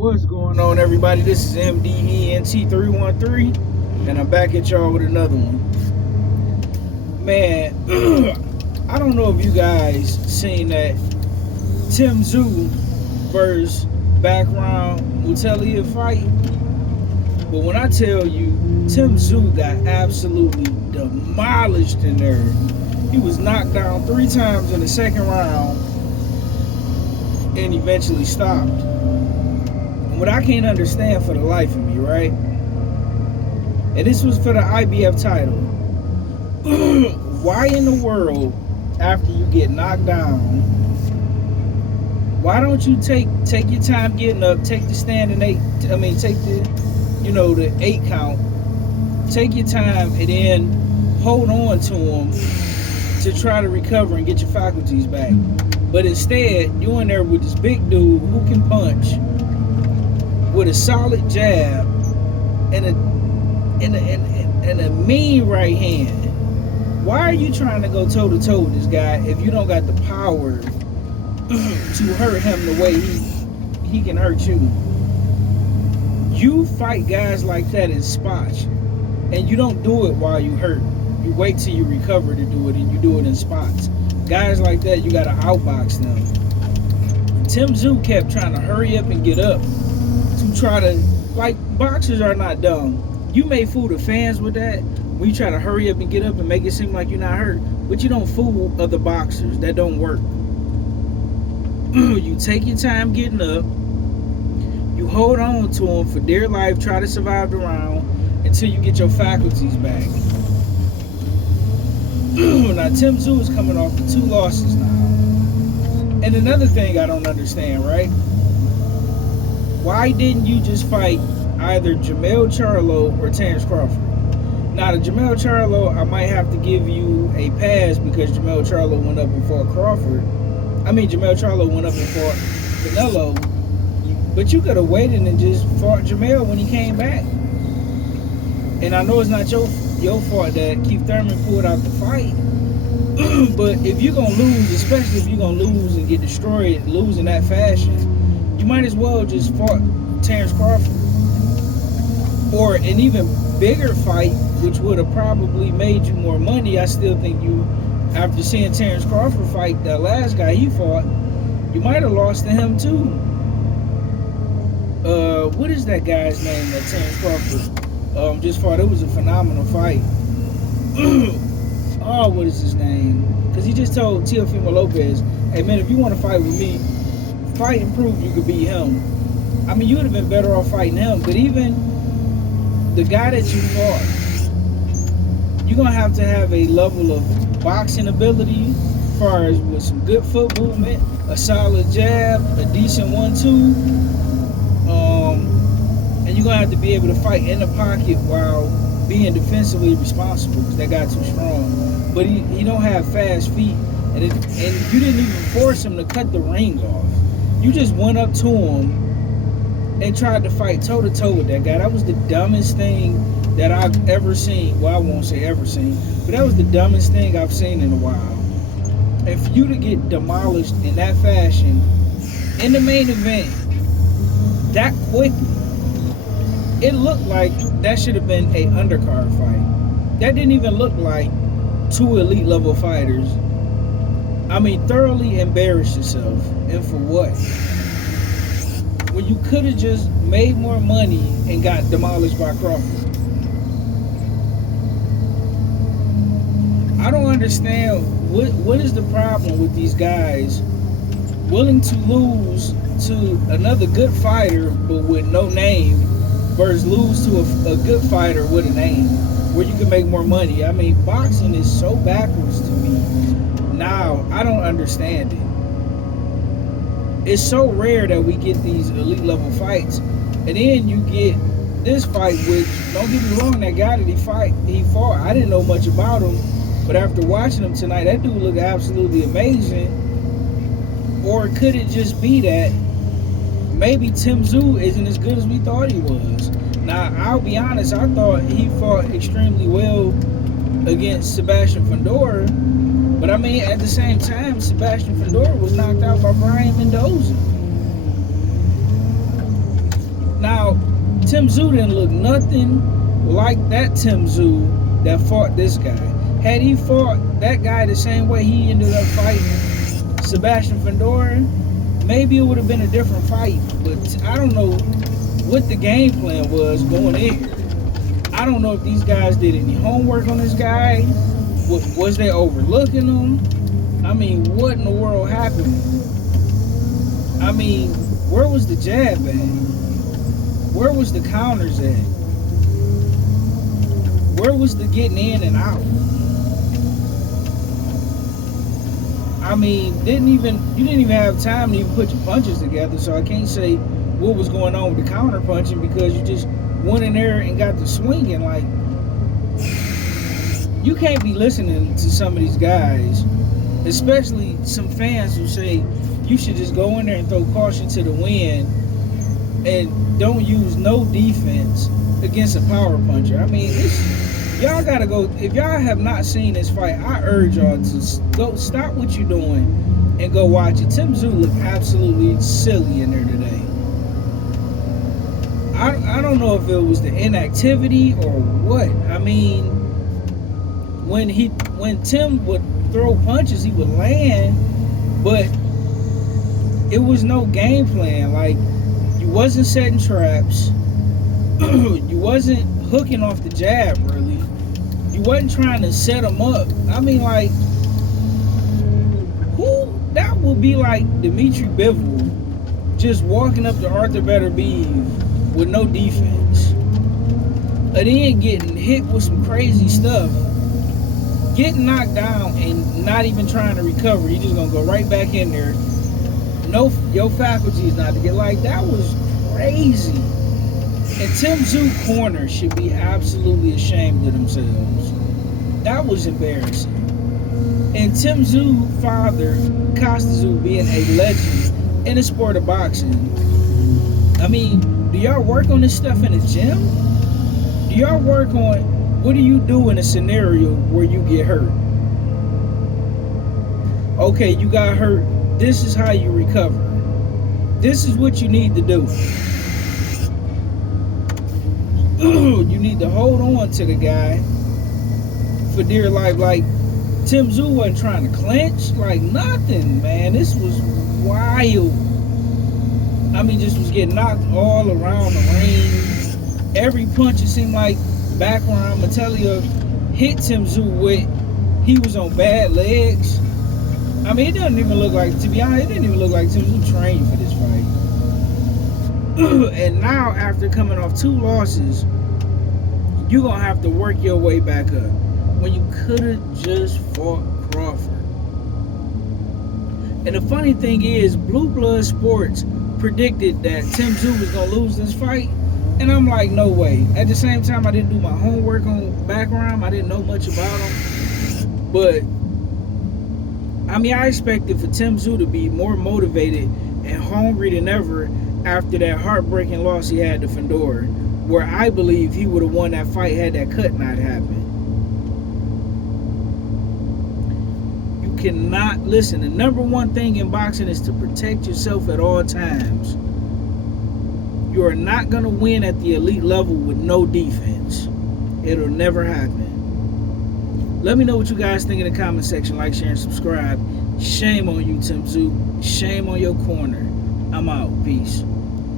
What's going on, everybody? This is MDENT313, and I'm back at y'all with another one. Man, I don't know if you guys seen that Tim Tszyu versus Bakhram Murtazaliev fight, but when I tell you, Tim Tszyu got absolutely demolished in there. He was knocked down 3 times in the second round and eventually stopped. What I can't understand for the life of me, right? And this was for the IBF title. Why in the world, after you get knocked down, why don't you take your time getting up, take the standing 8, take the, the 8 count, take your time and then hold on to him to try to recover and get your faculties back. But instead, you in there with this big dude who can punch, with a solid jab and a mean right hand. Why are you trying to go toe to toe with this guy if you don't got the power to hurt him the way he can hurt you? You fight guys like that in spots, and you don't do it while you hurt. You wait till you recover to do it, and you do it in spots. Guys like that, you gotta outbox them. Tim Tszyu kept trying to hurry up and get up to try to, boxers are not dumb. You may fool the fans with that when you try to hurry up and get up and make it seem like you're not hurt, but you don't fool other boxers. That don't work. You take your time getting up, you hold on to them for dear life, try to survive the round until you get your faculties back. Now Tim Tszyu is coming off of 2 losses now. And another thing I don't understand, right? Why didn't you just fight either Jermell Charlo or Terrence Crawford? Now, the Jermell Charlo, I might have to give you a pass because Jermell Charlo went up and fought Crawford. Jermell Charlo went up and fought Canelo. But you could have waited and just fought Jermell when he came back. And I know it's not your fault that Keith Thurman pulled out the fight. But if you're going to lose, especially if you're going to lose and get destroyed, lose in that fashion, you might as well just fought Terrence Crawford. Or an even bigger fight, which would have probably made you more money. I still think you, after seeing Terrence Crawford fight the last guy he fought, you might have lost to him too. What is that guy's name that Terrence Crawford just fought? It was a phenomenal fight. Oh, what is his name? Because he just told Teofimo Lopez, hey man, if you want to fight with me, fight and prove you could beat him. You would have been better off fighting him. But even the guy that you fought, you're going to have a level of boxing ability as far as with some good foot movement, a solid jab, a decent 1-2. And you're going to have to be able to fight in the pocket while being defensively responsible because that guy's too strong. But he don't have fast feet. And you didn't even force him to cut the ring off. You just went up to him and tried to fight toe-to-toe with that guy. That was the dumbest thing that I've ever seen. Well, I won't say ever seen, but that was the dumbest thing I've seen in a while. And for you to get demolished in that fashion in the main event that quickly, it looked like that should have been a undercard fight. That didn't even look like 2 elite level fighters. Thoroughly embarrassed yourself. And for what? When you could have just made more money and got demolished by Crawford. I don't understand what is the problem with these guys willing to lose to another good fighter but with no name versus lose to a good fighter with a name where you can make more money. Boxing is so backwards to me. Now, I don't understand it. It's so rare that we get these elite level fights, and then you get this fight, which, don't get me wrong, that guy that he fought, I didn't know much about him, but after watching him tonight, that dude looked absolutely amazing. Or could it just be that maybe Tim Tszyu isn't as good as we thought he was? Now, I'll be honest, I thought he fought extremely well against Sebastian Fundora. But at the same time, Sebastian Fundora was knocked out by Brian Mendoza. Tim Tszyu didn't look nothing like that Tim Tszyu that fought this guy. Had he fought that guy the same way he ended up fighting Sebastian Fedor, maybe it would have been a different fight. But I don't know what the game plan was going in here. I don't know if these guys did any homework on this guy. Was they overlooking him? I mean, what in the world happened? I mean, where was the jab at? Where was the counters at? Where was the getting in and out? I mean, you didn't even have time to even put your punches together, so I can't say what was going on with the counter punching because you just went in there and got the swinging. Like, you can't be listening to some of these guys, especially some fans who say you should just go in there and throw caution to the wind and don't use no defense against a power puncher. I mean, y'all gotta go. If y'all have not seen this fight, I urge y'all to go stop what you're doing and go watch it. Tim Tszyu looked absolutely silly in there today. I don't know if it was the inactivity or what. I mean, when Tim would throw punches, he would land, but it was no game plan. Like, you wasn't setting traps. You wasn't hooking off the jab, really. You wasn't trying to set him up. I mean, like, that would be like Dimitri Bivol just walking up to Arthur Beterbiev with no defense. And then getting hit with some crazy stuff. Getting knocked down and not even trying to recover. You're just going to go right back in there. No, your faculties not to get like, that was crazy. And Tim Tszyu corner should be absolutely ashamed of themselves. That was embarrassing. And Tim Tszyu father, Costa Tszyu, being a legend in the sport of boxing. I mean, do y'all work on this stuff in the gym? Do y'all work on, what do you do in a scenario where you get hurt? Okay, you got hurt. This is how you recover. This is what you need to do. You need to hold on to the guy for dear life. Like, Tim Tszyu wasn't trying to clinch, like nothing, man. This was wild. I mean, just was getting knocked all around the ring. Every punch, it seemed like Bakhram Murtazaliev hit Tim Tszyu with, he was on bad legs. I mean, it doesn't even look like, to be honest, it didn't even look like Tim Tszyu trained for this fight. And now, after coming off 2 losses, you're going to have to work your way back up when you could have just fought Crawford. And the funny thing is, Blue Blood Sports predicted that Tim Tszyu was going to lose this fight. And I'm like, no way. At the same time, I didn't do my homework on Bakhram. I didn't know much about him. But, I mean, I expected for Tim Tszyu to be more motivated and hungry than ever after that heartbreaking loss he had to Fedor, where I believe he would have won that fight had that cut not happened. You cannot, listen, the number one thing in boxing is to protect yourself at all times. You are not going to win at the elite level with no defense. It'll never happen. Let me know what you guys think in the comment section. Like, share, and subscribe. Shame on you, Tim Tszyu. Shame on your corner. I'm out. Peace.